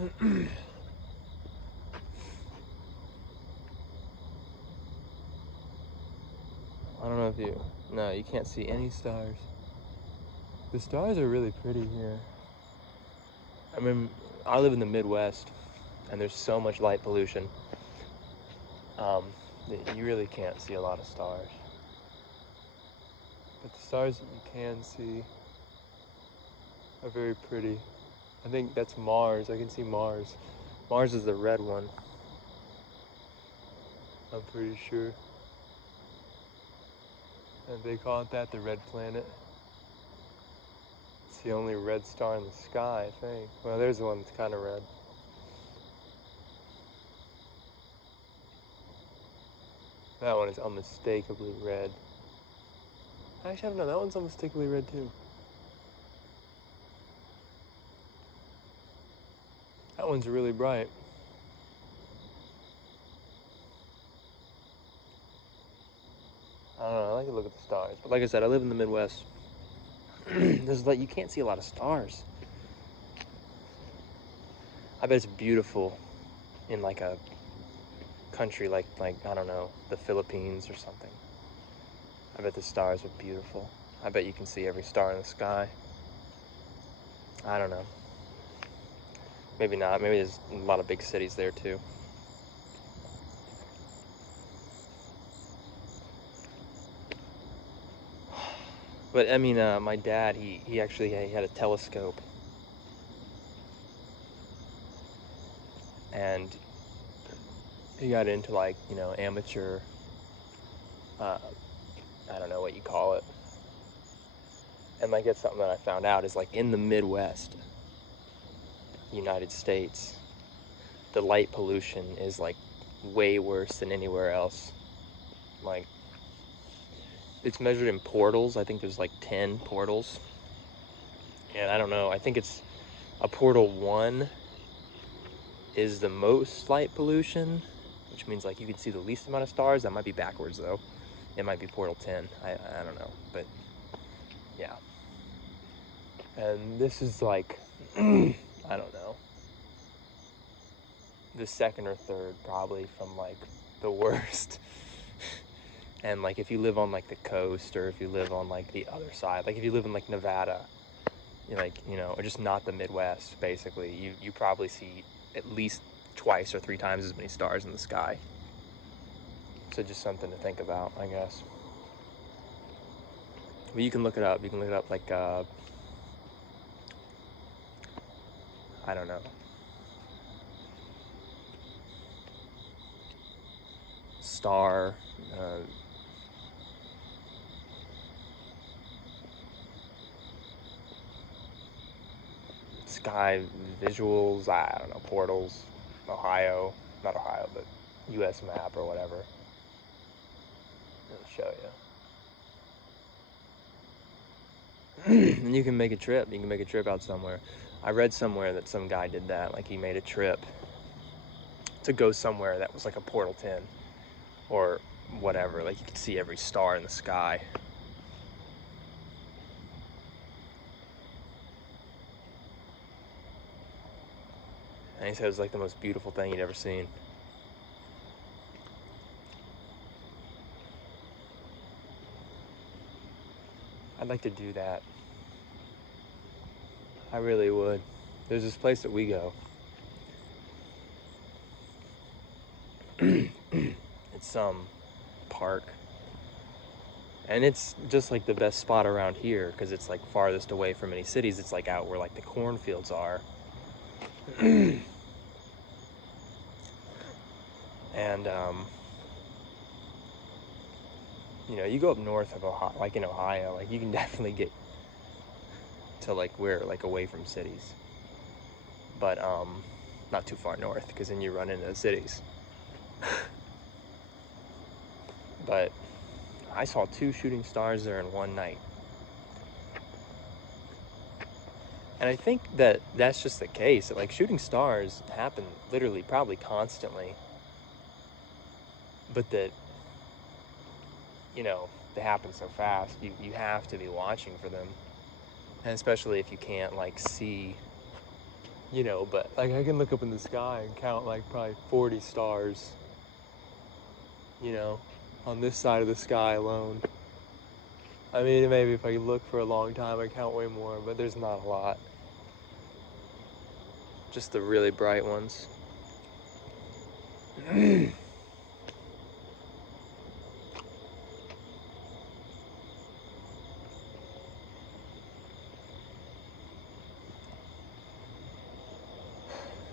I don't know if you... No, you can't see any stars. The stars are really pretty here. I mean, I live in the Midwest, and there's so much light pollution. That you really can't see a lot of stars. But the stars that you can see are very pretty. I think that's Mars. I can see Mars. Mars is the red one. I'm pretty sure. And they call it that, the red planet. It's the only red star in the sky, I think. Well, there's the one that's kind of red. That one is unmistakably red. Actually, I don't know. That one's unmistakably red, too. That one's really bright. I don't know. I like to look at the stars. But like I said, I live in the Midwest. There's like, you can't see a lot of stars. I bet it's beautiful in like a country like I don't know, the Philippines or something. I bet the stars are beautiful. I bet you can see every star in the sky. I don't know. Maybe not. Maybe there's a lot of big cities there too. But I mean, my dad, he actually he had a telescope, and he got into like, you know, amateur, I don't know what you call it. And like, it's something that I found out is like in the Midwest, United States, the light pollution is like way worse than anywhere else. Like, it's measured in portals. I think there's like 10 portals. And I don't know, I think it's a portal 1 is the most light pollution, which means like you can see the least amount of stars. That might be backwards though. It might be portal 10. I don't know, but yeah. And this is like, I don't know, the second or third probably from like the worst. And like, if you live on like the coast, or if you live on like the other side, like if you live in like Nevada, you're like, you know, or just not the Midwest, basically, you probably see at least twice or 3 times as many stars in the sky. So just something to think about, I guess. But you can look it up. You can look it up like, I don't know, star, sky visuals, I don't know, portals, Ohio, not Ohio, but US map or whatever. It'll show you. And you can make a trip. You can make a trip out somewhere. I read somewhere that some guy did that. Like, he made a trip to go somewhere that was like a portal 10 or whatever. Like, you could see every star in the sky. And he said it was like the most beautiful thing he'd ever seen. I'd like to do that. I really would. There's this place that we go. It's some park. And it's just like the best spot around here because it's like farthest away from any cities. It's like out where like the cornfields are. And you know, you go up north of Ohio, like in Ohio, like you can definitely get to like where, like away from cities, but not too far north because then you run into the cities. But I saw 2 shooting stars there in one night, and I think that that's just the case. Like, shooting stars happen literally probably constantly, but that, you know, they happen so fast, you have to be watching for them. And especially if you can't like see But like I can look up in the sky and count like probably 40 stars, on this side of the sky alone. I mean, maybe if I look for a long time, I count way more, but there's not a lot. Just the really bright ones.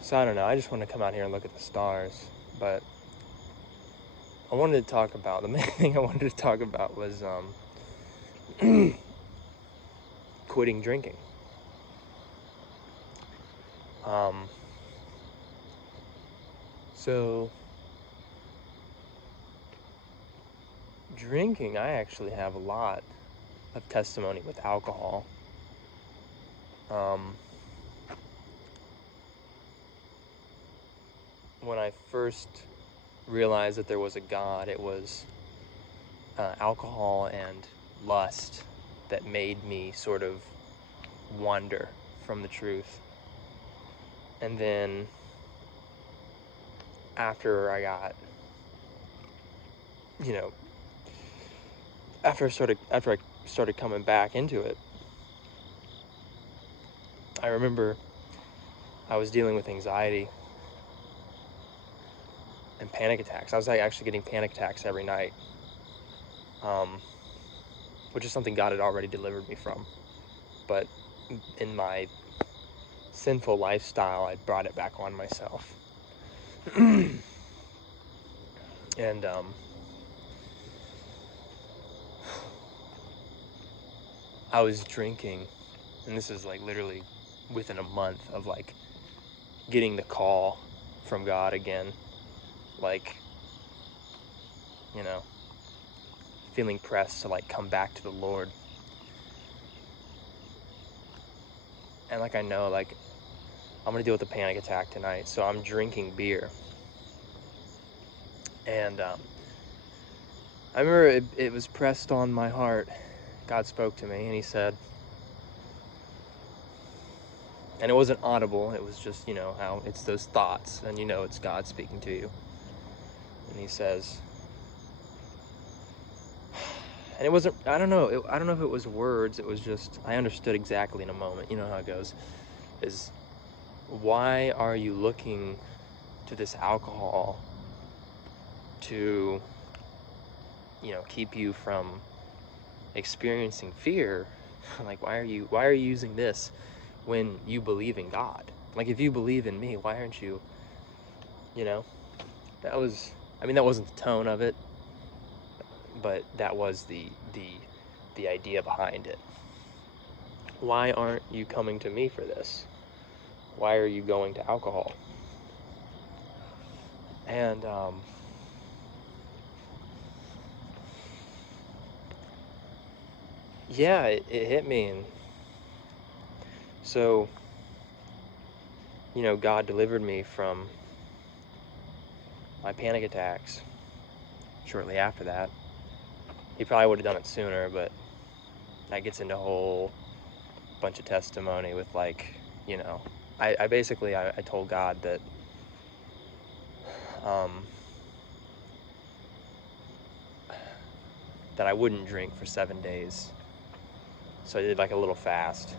So I don't know, I just want to come out here and look at the stars, but I wanted to talk about, the main thing I wanted to talk about was quitting drinking. So drinking, I actually have a lot of testimony with alcohol. When I first realized that there was a God, it was alcohol and lust that made me sort of wander from the truth. And then after I got, after I started coming back into it, I remember I was dealing with anxiety and panic attacks. I was actually getting panic attacks every night, which is something God had already delivered me from. But in my sinful lifestyle, I brought it back on myself. And I was drinking, and this is like literally within a month of like getting the call from God again, like, feeling pressed to like come back to the Lord. And like I know, like, I'm gonna deal with a panic attack tonight, so I'm drinking beer. And I remember it was pressed on my heart. God spoke to me and he said, and it wasn't audible, it was just, how it's those thoughts, and it's God speaking to you. And he says, and it wasn't, I don't know if it was words, it was just, I understood exactly in a moment. You know how it goes, is, why are you looking to this alcohol to, keep you from experiencing fear? Like, why are you using this when you believe in God? Like, if you believe in me, why aren't you, that wasn't the tone of it, but that was the idea behind it. Why aren't you coming to me for this? Why are you going to alcohol? And yeah, it hit me. And so, God delivered me from my panic attacks shortly after that. He probably would have done it sooner, but that gets into a whole bunch of testimony with, like, I basically told God that that I wouldn't drink for 7 days. So I did like a little fast,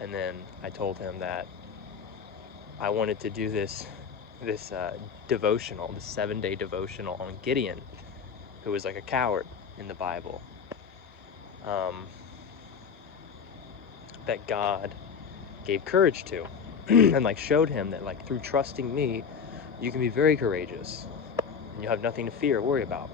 and then I told him that I wanted to do this devotional, this 7-day devotional on Gideon, who was like a coward in the Bible, that God gave courage to, and like showed him that like through trusting me, you can be very courageous, and you have nothing to fear or worry about.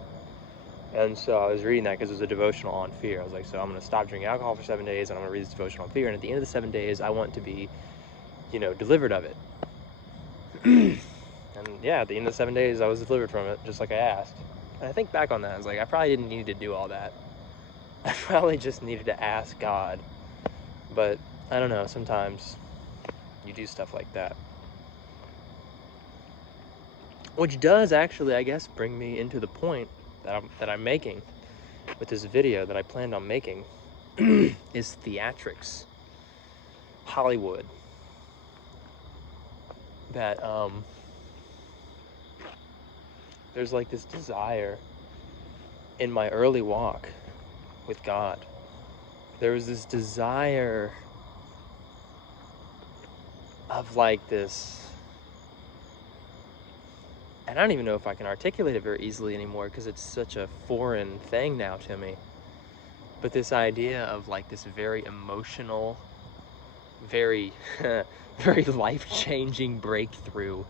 And so I was reading that because it was a devotional on fear. I was like, so I'm going to stop drinking alcohol for 7 days, and I'm going to read this devotional on fear, and at the end of the 7 days, I want to be, delivered of it. And yeah, at the end of the 7 days, I was delivered from it, just like I asked. And I think back on that, I was like, I probably didn't need to do all that. I probably just needed to ask God. But I don't know, sometimes you do stuff like that. Which does actually, I guess, bring me into the point that I'm making with this video that I planned on making, is theatrics. Hollywood. that there's like this desire in my early walk with God. There was this desire of like this, and I don't even know if I can articulate it very easily anymore because it's such a foreign thing now to me. But this idea of like this very emotional, very, very life-changing breakthrough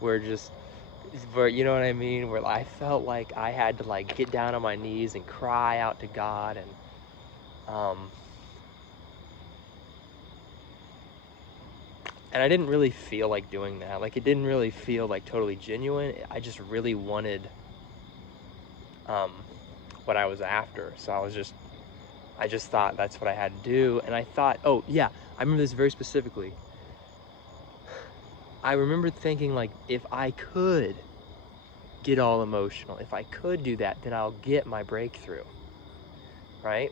where you know what I mean? Where I felt like I had to like get down on my knees and cry out to God, and I didn't really feel like doing that. Like, it didn't really feel like totally genuine. I just really wanted what I was after. So I just thought that's what I had to do. And I thought, oh yeah, I remember this very specifically. I remember thinking like, if I could get all emotional, if I could do that, then I'll get my breakthrough, right?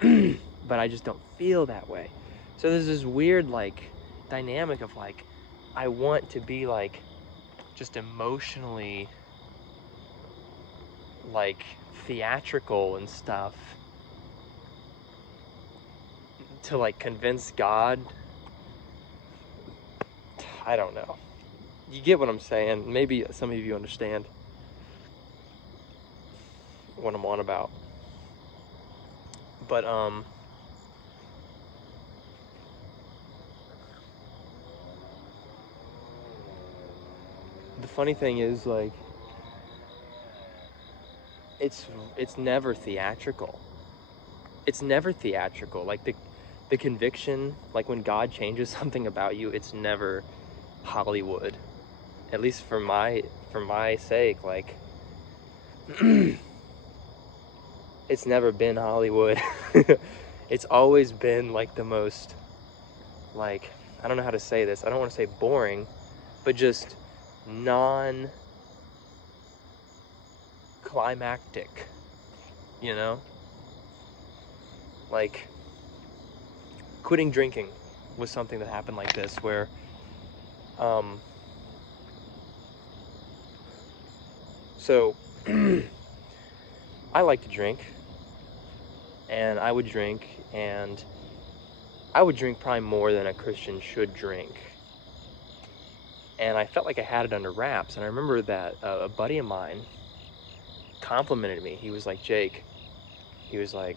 But I just don't feel that way. So there's this weird like dynamic of like, I want to be like just emotionally like theatrical and stuff to like convince God. I don't know. You get what I'm saying? Maybe some of you understand what I'm on about. But the funny thing is like it's never theatrical. It's never theatrical. Like the conviction, like when God changes something about you, it's never Hollywood. At least for my sake, like it's never been Hollywood. It's always been like the most, like, I don't know how to say this. I don't want to say boring, but just non-climactic, you know? Like, quitting drinking was something that happened like this, where, so, I like to drink, and I would drink, and I would drink probably more than a Christian should drink. And I felt like I had it under wraps. And I remember that a buddy of mine complimented me. He was like, Jake, he was like,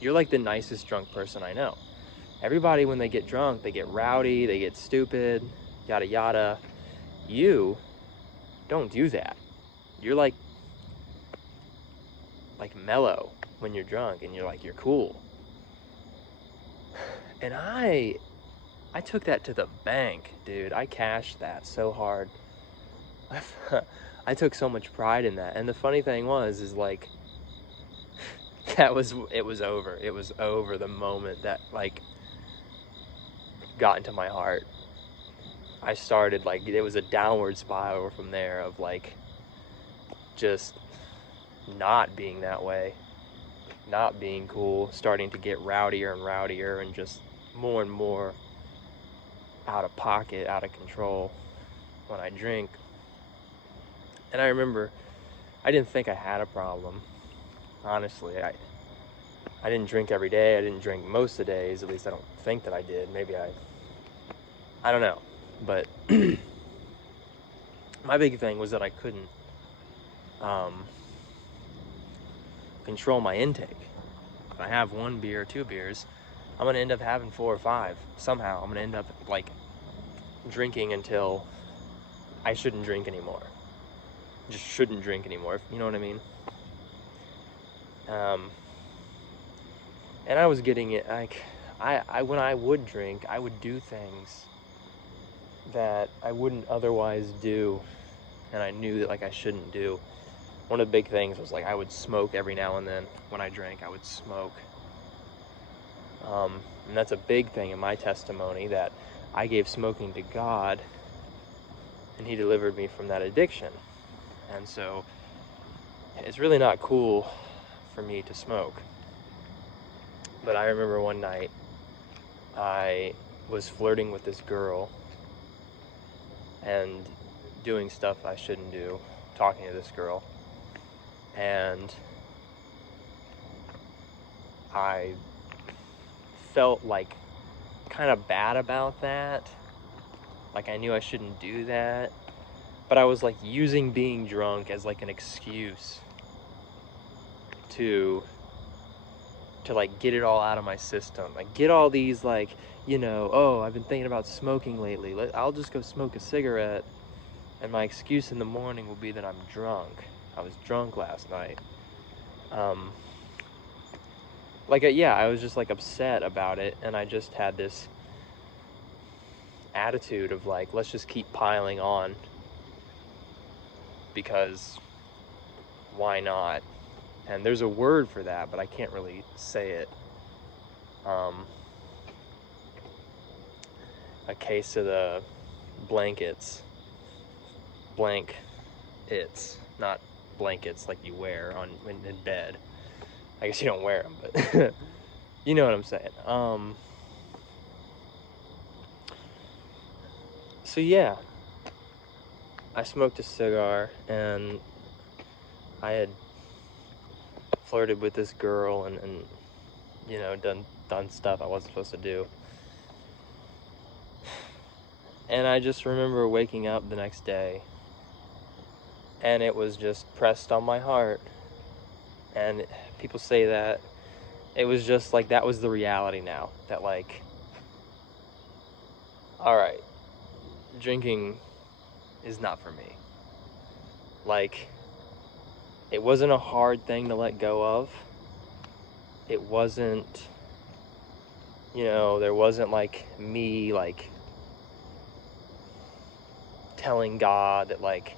you're like the nicest drunk person I know. Everybody, when they get drunk, they get rowdy, they get stupid, yada yada. You don't do that. You're like mellow when you're drunk, and you're cool. And I took that to the bank, dude. I cashed that so hard. I took so much pride in that. And the funny thing is like, it was over. It was over the moment that like got into my heart. I started like, it was a downward spiral from there of like just not being that way, not being cool, starting to get rowdier and rowdier, and just more and more out of pocket, out of control when I drink. And I remember I didn't think I had a problem. Honestly, I didn't drink every day. I didn't drink most of the days. At least I don't think that I did. Maybe I don't know. But my big thing was that I couldn't control my intake. If I have 1 beer, 2 beers, I'm going to end up having 4 or 5. Somehow, I'm going to end up like drinking until I shouldn't drink anymore. Just shouldn't drink anymore. You know what I mean? And I was getting it, like, I when I would drink, I would do things that I wouldn't otherwise do, and I knew that, like, I shouldn't do. One of the big things was, like, I would smoke every now and then. When I drank, I would smoke. And that's a big thing in my testimony, that I gave smoking to God, and He delivered me from that addiction. And so, it's really not cool for me to smoke. But I remember one night, I was flirting with this girl, and doing stuff I shouldn't do, talking to this girl. And I felt like kind of bad about that. Like I knew I shouldn't do that. But I was like using being drunk as like an excuse to like get it all out of my system. Like get all these like, oh, I've been thinking about smoking lately. I'll just go smoke a cigarette, and my excuse in the morning will be that I'm drunk. I was drunk last night. I was just like upset about it, and I just had this attitude of like, let's just keep piling on, because why not? And there's a word for that, but I can't really say it. A case of the blankets. Blank it's not blankets like you wear in bed. I guess you don't wear them, but you know what I'm saying. So yeah, I smoked a cigar, and I had flirted with this girl and done stuff I wasn't supposed to do. And I just remember waking up the next day, and it was just pressed on my heart. And people say that it was just like, that was the reality now. That like, all right, drinking is not for me. Like, it wasn't a hard thing to let go of. It wasn't, there wasn't like me like telling God that like,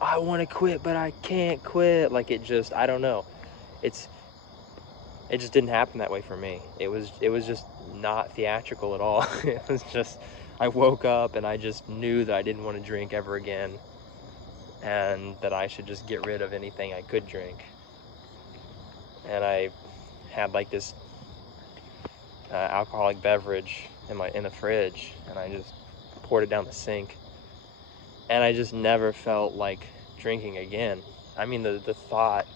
I want to quit, but I can't quit. Like I don't know. It just didn't happen that way for me. It was just not theatrical at all. It was just, I woke up and I just knew that I didn't want to drink ever again, and that I should just get rid of anything I could drink. And I had like this alcoholic beverage in the fridge, and I just poured it down the sink. And I just never felt like drinking again. I mean, the thought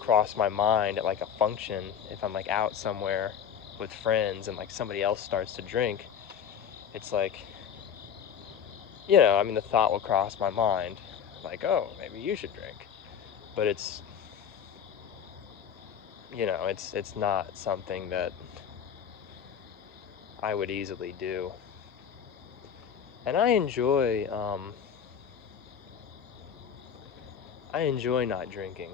crossed my mind at like a function, if I'm like out somewhere with friends and like somebody else starts to drink, it's like, the thought will cross my mind like, oh, maybe you should drink. But it's not something that I would easily do. And I enjoy not drinking.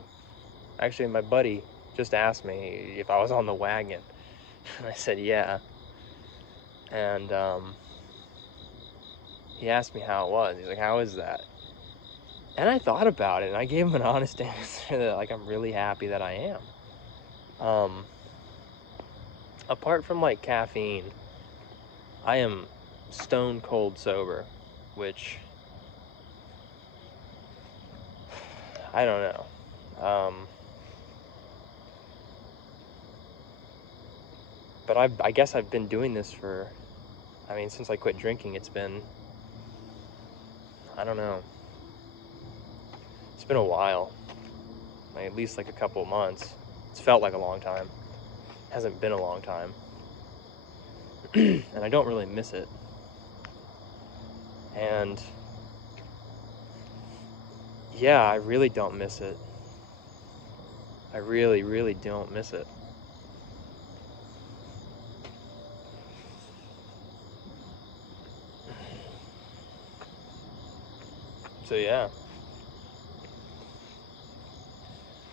Actually, my buddy just asked me if I was on the wagon, and I said yeah. And he asked me how it was. He's like, how is that? And I thought about it, and I gave him an honest answer that like, I'm really happy that I am. Apart from like caffeine, I am stone cold sober, which I don't know. But I guess I've been doing this since I quit drinking, it's been, I don't know. It's been a while. Like at least like a couple of months. It's felt like a long time. It hasn't been a long time. And I don't really miss it. And yeah, I really don't miss it. I really, really don't miss it. So yeah.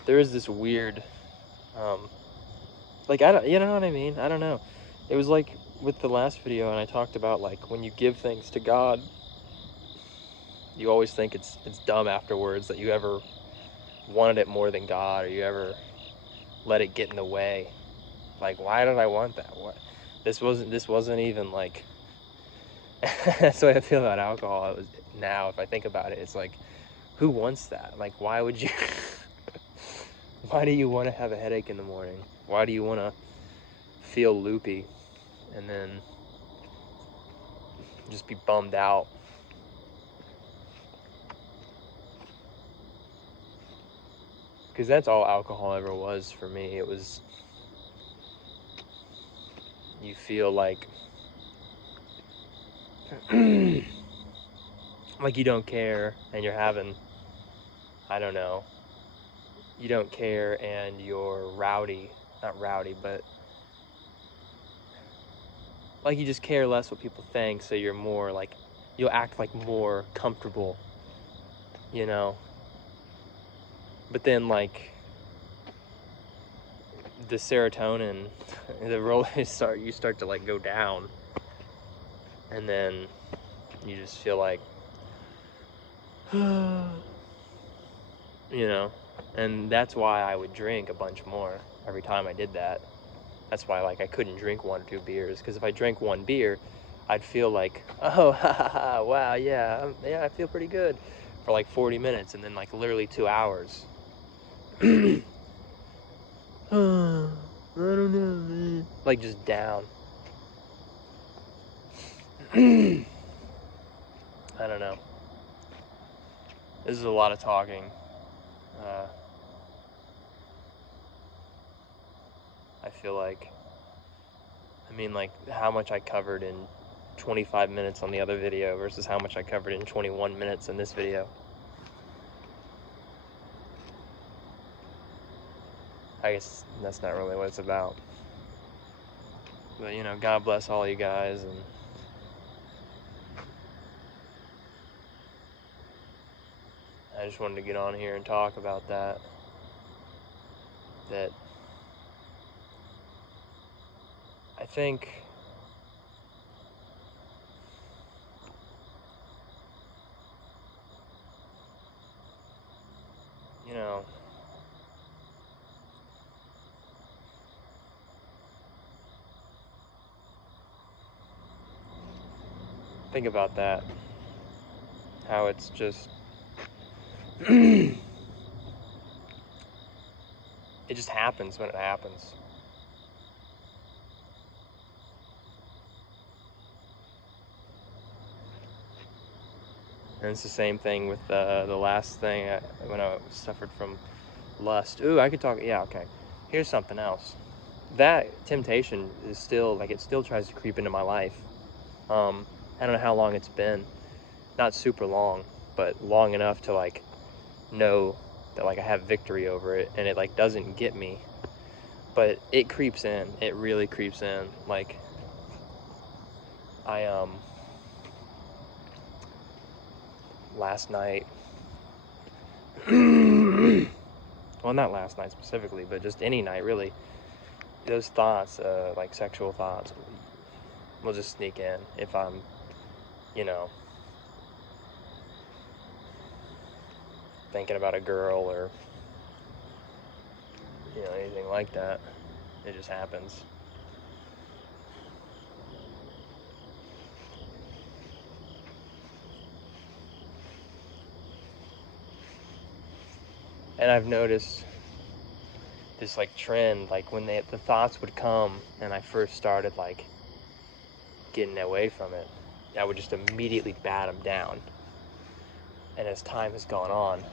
There is this weird, like, you know what I mean? I don't know. It was like with the last video, and I talked about like, when you give things to God, you always think it's dumb afterwards that you ever wanted it more than God, or you ever let it get in the way. Like, why did I want that? What? This wasn't even like, that's the way I feel about alcohol. It was, now if I think about it, it's like, who wants that? Like, why would you why do you want to have a headache in the morning? Why do you want to feel loopy? And then just be bummed out. Because that's all alcohol ever was for me. It was, you feel like like you don't care, and you're having, I don't know, you don't care, and you're rowdy, not rowdy, but like you just care less what people think, so you're more like, you'll act like more comfortable, you know. But then like the serotonin, the roller you start to like go down, and then you just feel like you know. And that's why I would drink a bunch more every time I did that. That's why like I couldn't drink 1 or 2 beers, because if I drank 1 beer, I'd feel like, oh, ha, ha, ha, wow, yeah, I feel pretty good for like 40 minutes, and then like literally 2 hours. I don't know, man. Like just down. I don't know. This is a lot of talking. I feel like, I mean, like how much I covered in 25 minutes on the other video versus how much I covered in 21 minutes in this video. I guess that's not really what it's about. But, you know, God bless all you guys, and I just wanted to get on here and talk about that. That I think, you know, think about that. How it's just, it just happens when it happens. And it's the same thing with the last thing, when I suffered from lust. Ooh, I could talk, yeah, okay. Here's something else. That temptation is still, like, it still tries to creep into my life. I don't know how long it's been. Not super long, but long enough to, like, know that, like, I have victory over it, and it, like, doesn't get me. But it creeps in. It really creeps in. Like, I, last night, well, not last night specifically, but just any night, really, those thoughts, like sexual thoughts, will just sneak in if I'm, you know, thinking about a girl or, you know, anything like that. It just happens. And I've noticed this, like, trend, like, when the thoughts would come and I first started, like, getting away from it, I would just immediately bat them down. And as time has gone on,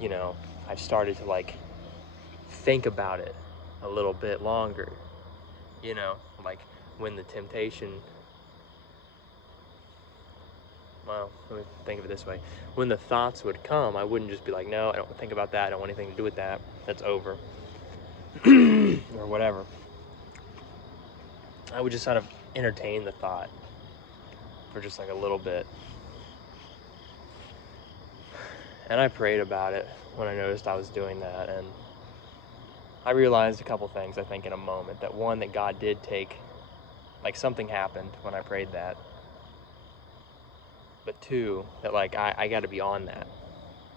you know, I've started to, like, think about it a little bit longer, you know, like, when the temptation, well, let me think of it this way. When the thoughts would come, I wouldn't just be like, no, I don't think about that, I don't want anything to do with that, that's over. Or whatever. I would just sort of entertain the thought for just like a little bit. And I prayed about it when I noticed I was doing that, and I realized a couple things, I think, in a moment. That one, that God did take, like, something happened when I prayed that. But two, that, like, I got to be on that,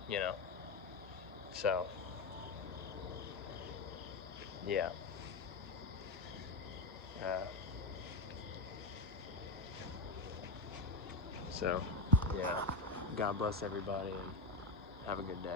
you know? So, yeah. So, yeah. God bless everybody, and have a good day.